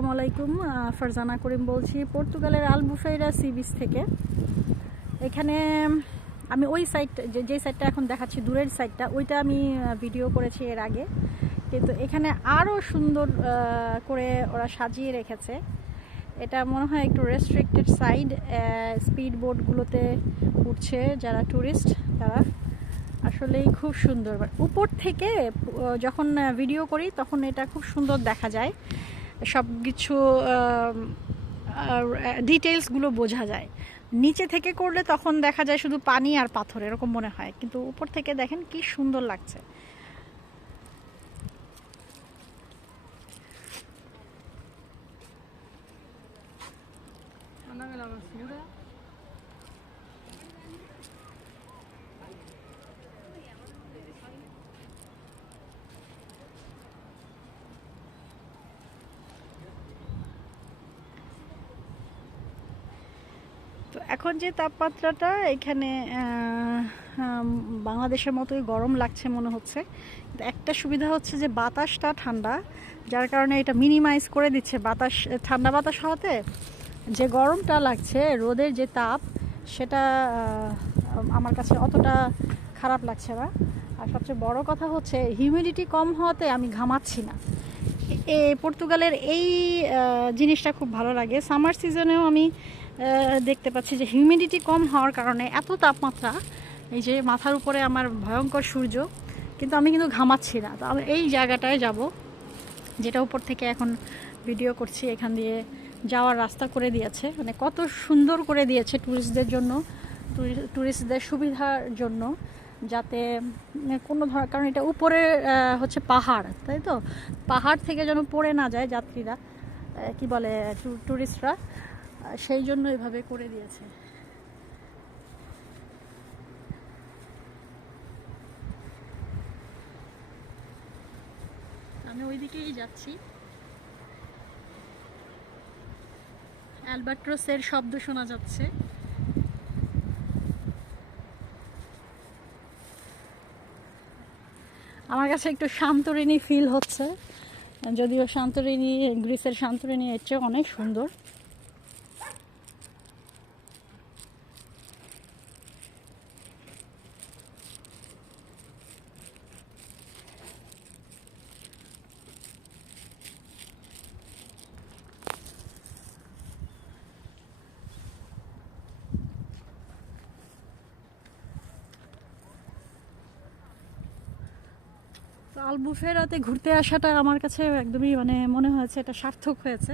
আসসালামু আলাইকুম। ফারজানা করিম বলছি পর্তুগালের আলবুফেইরা সি বিচ থেকে। এখানে আমি ওই সাইড যে সাইডটা এখন দেখাচ্ছি, দূরের সাইডটা, ওইটা আমি ভিডিও করেছি এর আগে, কিন্তু এখানে আরও সুন্দর করে ওরা সাজিয়ে রেখেছে। এটা মনে হয় একটু রেস্ট্রিক্টেড সাইড। স্পিড বোটগুলোতে উঠছে যারা ট্যুরিস্ট, তারা আসলেই খুব সুন্দর। উপর থেকে যখন ভিডিও করি তখন এটা খুব সুন্দর দেখা যায়, সব কিছু ডিটেলসগুলো বোঝা যায়। নিচে থেকে করলে তখন দেখা যায় শুধু পানি আর পাথর এরকম মনে হয়, কিন্তু উপর থেকে দেখেন কি সুন্দর লাগছে। তো এখন যে তাপমাত্রাটা এখানে বাংলাদেশের মতোই গরম লাগছে মনে হচ্ছে, কিন্তু একটা সুবিধা হচ্ছে যে বাতাসটা ঠান্ডা, যার কারণে এটা মিনিমাইজ করে দিচ্ছে। বাতাস, ঠান্ডা বাতাস হওয়াতে যে গরমটা লাগছে, রোদের যে তাপ, সেটা আমার কাছে অতটা খারাপ লাগছে না। আর সবচেয়ে বড় কথা হচ্ছে হিউমিডিটি কম হওয়াতে আমি ঘামাচ্ছি না। পর্তুগালের এই জিনিসটা খুব ভালো লাগে। সামার সিজনেও আমি দেখতে পাচ্ছি যে হিউমিডিটি কম হওয়ার কারণে এত তাপমাত্রা, এই যে মাথার উপরে আমার ভয়ঙ্কর সূর্য, কিন্তু আমি কিন্তু ঘামাচ্ছি না। তো আমি এই জায়গাটায় যাব, যেটা উপর থেকে এখন ভিডিও করছি। এখান দিয়ে যাওয়ার রাস্তা করে দিয়েছে, মানে কত সুন্দর করে দিয়েছে ট্যুরিস্টদের জন্য, ট্যুরিস্টদের সুবিধার জন্য, যাতে কোনো কারণ এটা উপরে হচ্ছে পাহাড়, তাই তো পাহাড় থেকে যেন পড়ে না যায় যাত্রীরা, কি বলে ট্যুরিস্টরা, সেই জন্য এভাবে করে দিয়েছে। আমি ওই দিকেই যাচ্ছি। অ্যালবাট্রসের শব্দ শোনা যাচ্ছে। আমার কাছে একটু সান্তরিনী ফিল হচ্ছে, যদিও সান্তরিনী, গ্রিসের সান্তরিনী এর চেয়ে অনেক সুন্দর। তো আলবুফেরাতে ঘুরতে আসাটা আমার কাছে একদমই, মানে মনে হয়েছে এটা সার্থক হয়েছে।